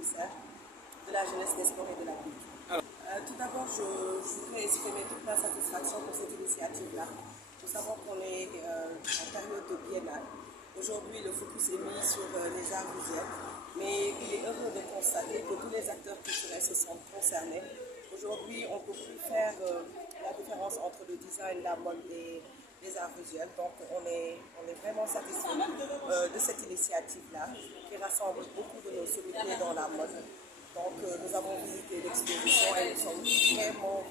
ministère de la jeunesse, des sports et de la culture. Tout d'abord, je voudrais exprimer toute ma satisfaction pour cette initiative-là. Nous savons qu'on est en période de biennale. Aujourd'hui, le focus est mis sur les arts visuels, mais il est heureux de constater que tous les acteurs culturels se sentent concernés. Aujourd'hui, on ne peut plus faire la différence entre le design, la mode et les arts visuels. Donc, on est vraiment satisfait de cette initiative-là qui rassemble beaucoup de nos célébrités dans la mode. Donc, nous avons visité l'exposition et nous sommes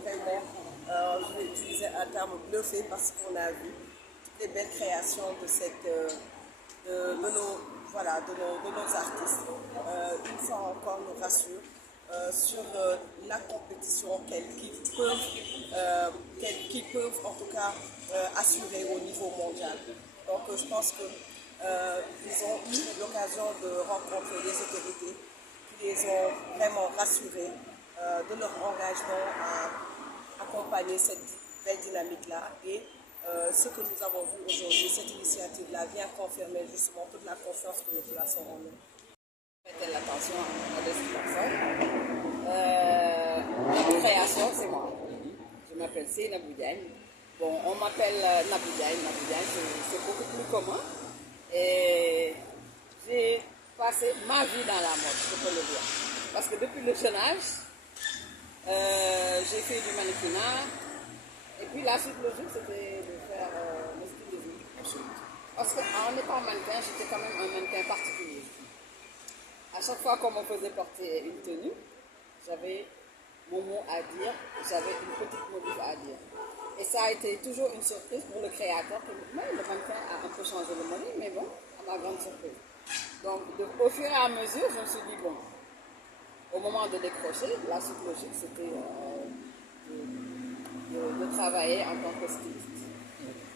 vraiment, je vais utiliser un terme bluffé parce qu'on a vu toutes les belles créations de nos artistes. Une fois encore, nous rassure sur la compétition qu'ils peuvent en tout cas assurer au niveau mondial. Donc, je pense qu'ils ont eu l'occasion de rencontrer des autorités qui les ont vraiment rassurés de leur engagement à accompagner cette belle dynamique-là. Et ce que nous avons vu aujourd'hui, cette initiative-là vient confirmer justement toute la confiance que nous plaçons en nous. Prêtez l'attention à cette personne. La création, c'est moi. Je m'appelle Nabou Diagne. Bon, on m'appelle Nabou Diagne. Nabou Diagne, c'est beaucoup plus commun. Et j'ai passé ma vie dans la mode, je peux le dire. Parce que depuis le jeune âge, j'ai fait du mannequinat. Et puis la suite logique, c'était de faire le style de vie. Absolument. Parce qu'en étant mannequin, j'étais quand même un mannequin particulier. À chaque fois qu'on me faisait porter une tenue, j'avais mon mot à dire, j'avais une petite modif à dire. Et ça a été toujours une surprise pour le créateur. Le mannequin a un peu changé le modèle, mais bon, à ma grande surprise. Donc, au fur et à mesure, je me suis dit, bon, au moment de décrocher, la suite logique, c'était de travailler en tant que styliste.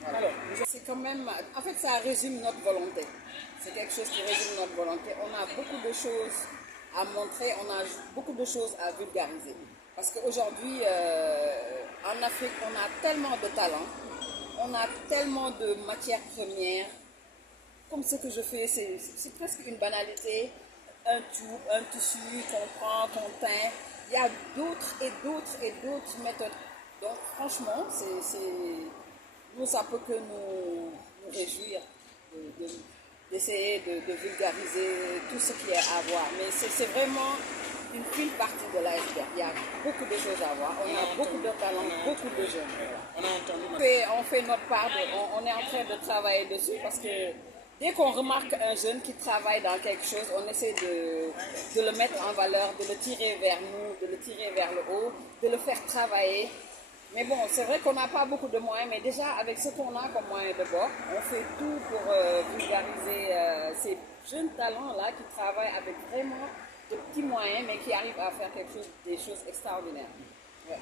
Voilà. Alors, c'est quand même, en fait, ça résume notre volonté. C'est quelque chose qui résume notre volonté. On a beaucoup de choses à montrer, on a beaucoup de choses à vulgariser. Parce qu'aujourd'hui, en Afrique, on a tellement de talents, on a tellement de matières premières. Comme ce que je fais, c'est presque une banalité. Un tube, un tissu qu'on prend, qu'on teint. Il y a d'autres et d'autres méthodes. Donc, franchement, nous, ça peut que nous réjouir d'essayer de vulgariser tout ce qui est à voir. Mais c'est vraiment une fine partie de l'iceberg. Il y a beaucoup de choses à voir. On a beaucoup de talents, beaucoup de jeunes. On fait notre part, on est en train de travailler dessus parce que dès qu'on remarque un jeune qui travaille dans quelque chose, on essaie de le mettre en valeur, de le tirer vers nous, de le tirer vers le haut, de le faire travailler. Mais bon, c'est vrai qu'on n'a pas beaucoup de moyens, mais déjà avec ce qu'on a comme moyens de bord, on fait tout pour vulgariser ces jeunes talents-là qui travaillent avec vraiment de petits moyens, mais qui arrivent à faire des choses extraordinaires. Ouais.